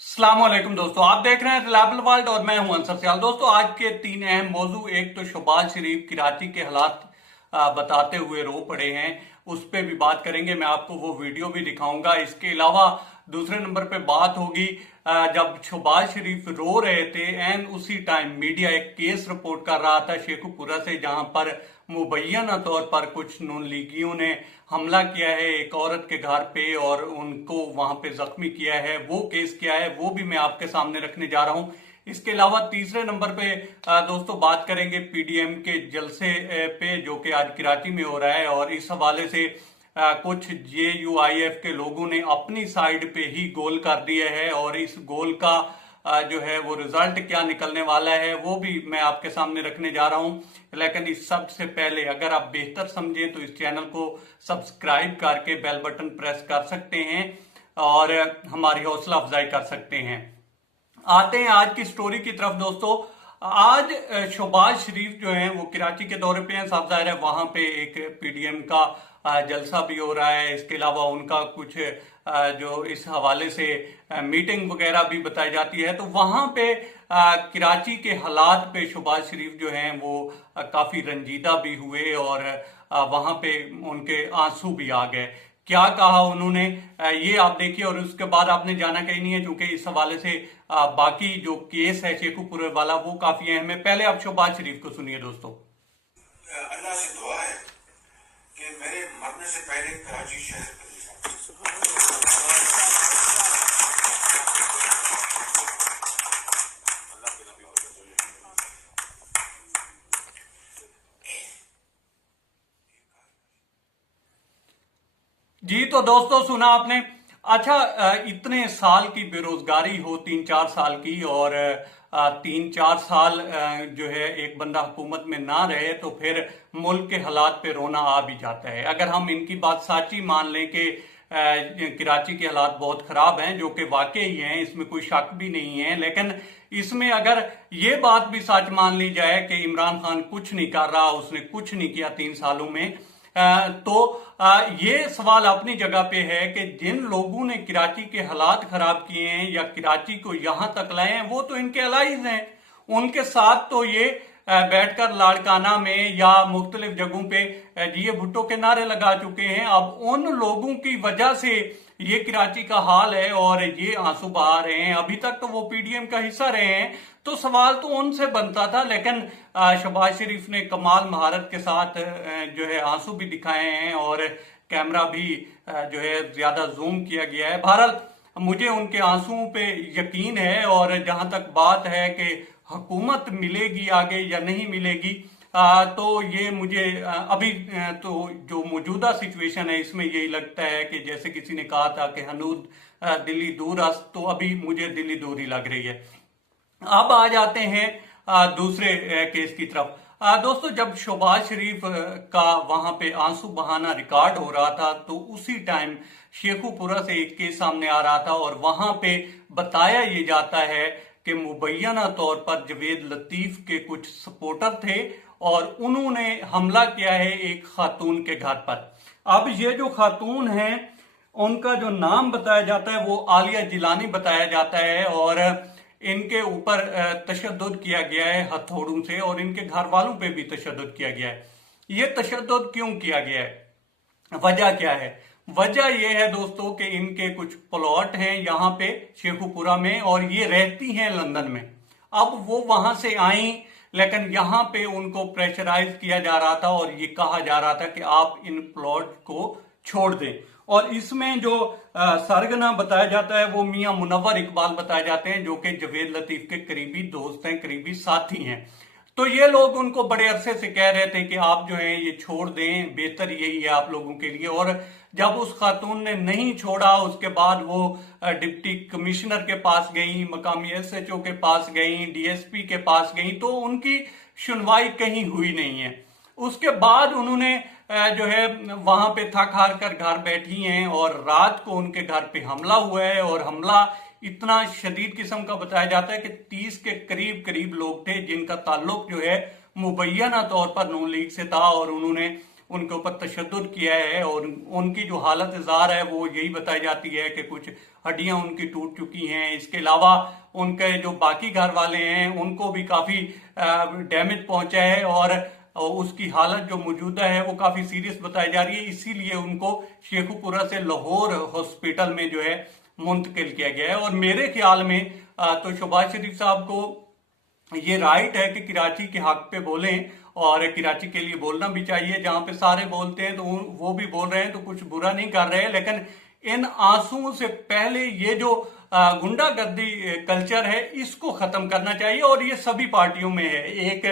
अस्सलाम वालेकुम दोस्तों, आप देख रहे हैं रिलायबल वर्ल्ड और मैं हूं अंसर सियाल। दोस्तों, आज के तीन अहम मौजू, एक तो शहबाज शरीफ कराची के हालात बताते हुए रो पड़े हैं, उस पर भी बात करेंगे। मैं आपको वो वीडियो भी दिखाऊंगा। इसके अलावा दूसरे नंबर पे बात होगी जब शहबाज शरीफ रो रहे थे एंड उसी टाइम मीडिया एक केस रिपोर्ट कर रहा था शेखुपुरा से, जहां पर मुबैना तौर पर कुछ नून लीगियों ने हमला किया है एक औरत के घर पे और उनको वहां पे जख्मी किया है। वो केस क्या है वो भी मैं आपके सामने रखने जा रहा हूं। इसके अलावा तीसरे नंबर पे दोस्तों बात करेंगे पीडीएम के जलसे पे, जो कि आज कराची में हो रहा है। और इस हवाले से कुछ JUIF के लोगों ने अपनी साइड पे ही गोल कर दिया है और इस गोल का जो है वो रिजल्ट क्या निकलने वाला है वो भी मैं आपके सामने रखने जा रहा हूं। लेकिन इस सबसे पहले अगर आप बेहतर समझें तो इस चैनल को सब्सक्राइब करके बेल बटन प्रेस कर सकते हैं और हमारी हौसला अफजाई कर सकते हैं। आते हैं आज की स्टोरी की तरफ। दोस्तों, आज शहबाज शरीफ जो हैं वो कराची के दौरे पे हैं। साफ जाहिर है वहां पे एक पीडीएम का जलसा भी हो रहा है। इसके अलावा उनका कुछ जो इस हवाले से मीटिंग वगैरह भी बताई जाती है। तो वहां पे कराची के हालात पे शहबाज शरीफ जो हैं वो काफी रंजीदा भी हुए और वहां पे उनके आंसू भी आ गए। क्या कहा उन्होंने ये आप देखिए और उसके बाद आपने जाना कहीं नहीं है, क्योंकि इस हवाले से बाकी जो केस है शेखुपुर वाला वो काफी अहम है। पहले आप शहबाज शरीफ को सुनिए दोस्तों। अल्लाह से दुआ है कि मेरे मरने से पहले कराची शहर जी तो दोस्तों सुना आपने। अच्छा, इतने साल की बेरोजगारी हो, 3-4 साल की, और 3-4 साल जो है एक बंदा हुकूमत में ना रहे तो फिर मुल्क के हालात पे रोना आ भी जाता है। अगर हम इनकी बात सच्ची मान लें कि कराची के हालात बहुत खराब हैं, जो कि वाकई हैं, इसमें कोई शक भी नहीं है, लेकिन इसमें अगर ये बात भी सच मान ली जाए कि इमरान खान कुछ नहीं कर रहा, उसने कुछ नहीं किया 3 सालों में, तो ये सवाल अपनी जगह पे है कि जिन लोगों ने कराची के हालात खराब किए हैं या कराची को यहां तक लाए हैं वो तो इनके अलाइज हैं। उनके साथ तो ये बैठकर लाड़काना में या मुख्तलिफ जगहों पे ये भुट्टो के नारे लगा चुके हैं। अब उन लोगों की वजह से ये कराची का हाल है और ये आंसू बहा रहे हैं। अभी तक तो वो पीडीएम का हिस्सा रहे हैं, तो सवाल तो उनसे बनता था, लेकिन शहबाज शरीफ ने कमाल महारत के साथ जो है आंसू भी दिखाए हैं और कैमरा भी जो है ज्यादा जूम किया गया है। बहरहाल मुझे उनके आंसुओं पे यकीन है और जहां तक बात है कि हुकूमत मिलेगी आगे या नहीं मिलेगी, तो ये मुझे अभी तो जो मौजूदा सिचुएशन है इसमें यही लगता है कि जैसे किसी ने कहा था कि हनूद दिल्ली दूर अस्त, तो अभी मुझे दिल्ली दूर ही लग रही है। अब आ जाते हैं दूसरे केस की तरफ। दोस्तों, जब शहबाज शरीफ का वहां पे आंसू बहाना रिकॉर्ड हो रहा था तो उसी टाइम शेखुपुरा से एक केस सामने आ रहा था और वहां पे बताया ये जाता है कि मुबैना तौर पर जवेद लतीफ के कुछ सपोर्टर थे और उन्होंने हमला किया है एक खातून के घर पर। अब ये जो खातून है उनका जो नाम बताया जाता है वो आलिया जिलानी बताया जाता है और इनके ऊपर तशद्दुद किया गया है हथौड़ों से और इनके घर वालों पे भी तशद्दुद किया गया है। ये तशद्दुद क्यों किया गया है, वजह क्या है? वजह यह है दोस्तों कि इनके कुछ प्लॉट हैं यहाँ पे शेखुपुरा में और ये रहती हैं लंदन में। अब वो वहां से आई, लेकिन यहाँ पे उनको प्रेशराइज किया जा रहा था और ये कहा जा रहा था कि आप इन प्लॉट को छोड़ दें। और इसमें जो सरगना बताया जाता है वो मियां मुनव्वर इकबाल बताए जाते हैं, जो कि जवेद लतीफ के करीबी दोस्त हैं, करीबी साथी हैं। तो ये लोग उनको बड़े अरसे से कह रहे थे कि आप जो है ये छोड़ दें, बेहतर यही है आप लोगों के लिए। और जब उस खातून ने नहीं छोड़ा उसके बाद वो डिप्टी कमिश्नर के पास गई, मकामी SHO के पास गई, DSP के पास गई, तो उनकी सुनवाई कहीं हुई नहीं है। उसके बाद उन्होंने जो है वहां पे थक हार कर घर बैठी हैं और रात को उनके घर पे हमला हुआ है और हमला इतना शदीद किस्म का बताया जाता है कि 30 के करीब करीब लोग थे जिनका ताल्लुक जो है मुबैना तौर पर नून लीग से था और उन्होंने उनके ऊपर तशद्दुद किया है और उनकी जो हालत ज़ार है वो यही बताई जाती है कि कुछ हड्डियां उनकी टूट चुकी हैं। इसके अलावा उनके जो बाकी घर वाले हैं उनको भी काफ़ी डैमेज पहुंचा है और उसकी हालत जो मौजूदा है वो काफ़ी सीरियस बताई जा रही है। इसीलिए उनको शेखुपुरा से लाहौर हॉस्पिटल में जो है मुंतकिल किया गया है। और मेरे ख्याल में तो शहबाज शरीफ साहब को ये राइट है कि कराची के हक पे बोलें और कराची के लिए बोलना भी चाहिए। जहां पे सारे बोलते हैं तो वो भी बोल रहे हैं तो कुछ बुरा नहीं कर रहे हैं, लेकिन इन आंसुओं से पहले ये जो गुंडागर्दी कल्चर है इसको खत्म करना चाहिए। और ये सभी पार्टियों में है, एक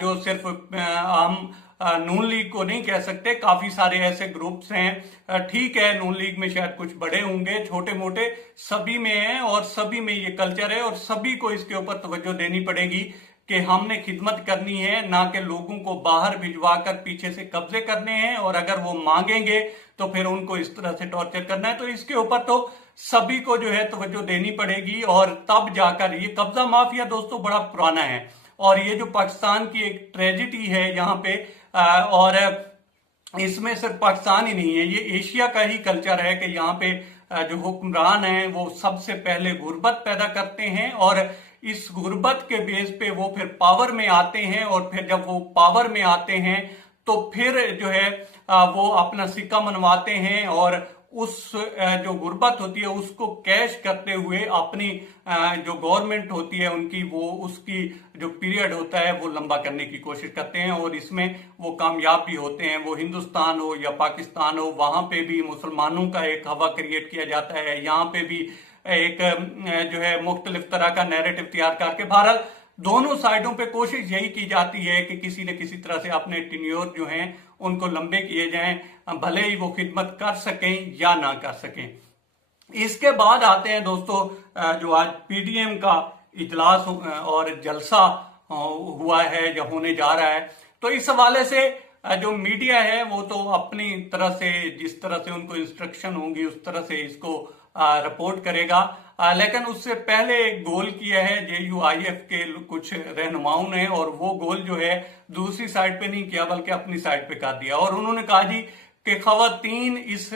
जो सिर्फ हम नून लीग को नहीं कह सकते, काफी सारे ऐसे ग्रुप्स हैं। ठीक है, नून लीग में शायद कुछ बड़े होंगे, छोटे मोटे सभी में है और सभी में ये कल्चर है और सभी को इसके ऊपर तवज्जो देनी पड़ेगी कि हमने खिदमत करनी है, ना कि लोगों को बाहर भिजवा कर पीछे से कब्जे करने हैं और अगर वो मांगेंगे तो फिर उनको इस तरह से टॉर्चर करना है। तो इसके ऊपर तो सभी को जो है तवज्जो देनी पड़ेगी और तब जाकर ये कब्जा माफिया दोस्तों बड़ा पुराना है और ये जो पाकिस्तान की एक ट्रेजिडी है यहाँ पे और इसमें सिर्फ पाकिस्तान ही नहीं है, ये एशिया का ही कल्चर है कि यहाँ पे जो हुक्मरान हैं वो सबसे पहले गुर्बत पैदा करते हैं और इस गुर्बत के बेस पे वो फिर पावर में आते हैं और फिर जब वो पावर में आते हैं तो फिर जो है वो अपना सिक्का मनवाते हैं और उस जो गुर्बत होती है उसको कैश करते हुए अपनी जो गवर्नमेंट होती है उनकी वो उसकी जो पीरियड होता है वो लंबा करने की कोशिश करते हैं और इसमें वो कामयाब भी होते हैं। वो हिंदुस्तान हो या पाकिस्तान हो, वहां पे भी मुसलमानों का एक हवा क्रिएट किया जाता है, यहाँ पे भी एक जो है मुख्तलिफ तरह का नैरेटिव तैयार करके भारत दोनों साइडों पे कोशिश यही की जाती है कि किसी न किसी तरह से अपने टेन्योर जो हैं उनको लंबे किए जाएं, भले ही वो खिदमत कर सकें या ना कर सकें। इसके बाद आते हैं दोस्तों जो आज पीडीएम का इजलास और जलसा हुआ है या होने जा रहा है, तो इस हवाले से जो मीडिया है वो तो अपनी तरह से जिस तरह से उनको इंस्ट्रक्शन होंगी उस तरह से इसको रिपोर्ट करेगा, लेकिन उससे पहले एक गोल किया है JUIF के कुछ रहनुमाओं ने और वो गोल जो है दूसरी साइड पे नहीं किया बल्कि अपनी साइड पे कर दिया और उन्होंने कहा जी कि खवातीन इस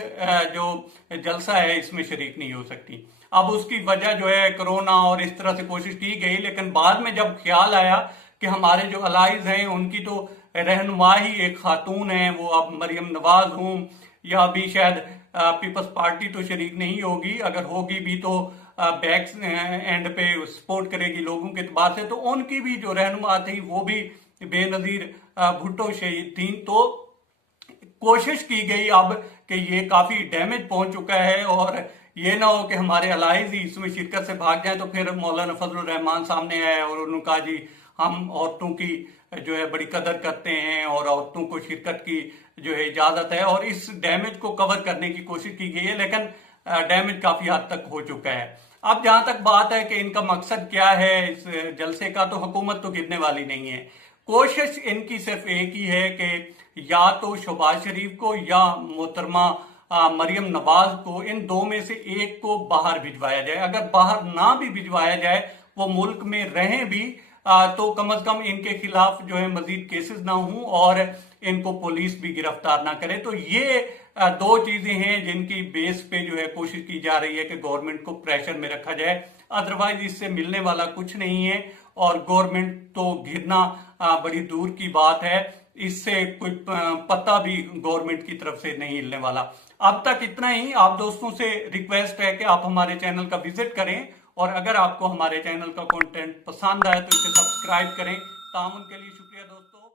जो जलसा है इसमें शरीक नहीं हो सकती। अब उसकी वजह जो है कोरोना और इस तरह से कोशिश की गई, लेकिन बाद में जब ख्याल आया कि हमारे जो अलाइज हैं उनकी तो रहनुमा ही एक खातून है, वो अब मरियम नवाज हूं या अभी शायद पीपल्स पार्टी तो शरीक नहीं होगी, अगर होगी भी तो बैक एंड पे सपोर्ट करेगी लोगों के एतबार से, तो उनकी भी जो रहनुमा थी वो भी बेनजीर भुट्टो शहीद थी। तो कोशिश की गई अब कि ये काफी डैमेज पहुंच चुका है और ये ना हो कि हमारे अलाइज ही इसमें शिरकत से भाग जाए। तो फिर मौलाना फजलुर रहमान सामने आए और उन्होंने कहा जी हम औरतों की जो है बड़ी कदर करते हैं और औरतों को शिरकत की जो है इजाजत है और इस डैमेज को कवर करने की कोशिश की गई है, लेकिन डैमेज काफी हद तक हो चुका है। अब जहां तक बात है कि इनका मकसद क्या है इस जलसे का, तो हुकूमत तो गिरने वाली नहीं है। कोशिश इनकी सिर्फ एक ही है कि या तो शहबाज शरीफ को या मोहतरमा मरियम नवाज को, इन दो में से एक को बाहर भिजवाया जाए। अगर बाहर ना भी भिजवाया जाए, वो मुल्क में रहें भी, तो कम अज कम इनके खिलाफ जो है मजीद केसेस ना हों और इनको पुलिस भी गिरफ्तार ना करे। तो ये दो चीजें हैं जिनकी बेस पे जो है कोशिश की जा रही है कि गवर्नमेंट को प्रेशर में रखा जाए, अदरवाइज इससे मिलने वाला कुछ नहीं है और गवर्नमेंट तो गिरना बड़ी दूर की बात है, इससे कोई पता भी गवर्नमेंट की तरफ से नहीं हिलने वाला। अब तक इतना ही। आप दोस्तों से रिक्वेस्ट है कि आप हमारे चैनल का विजिट करें और अगर आपको हमारे चैनल का कंटेंट पसंद आए तो इसे सब्सक्राइब करें। तामुन के लिए शुक्रिया दोस्तों।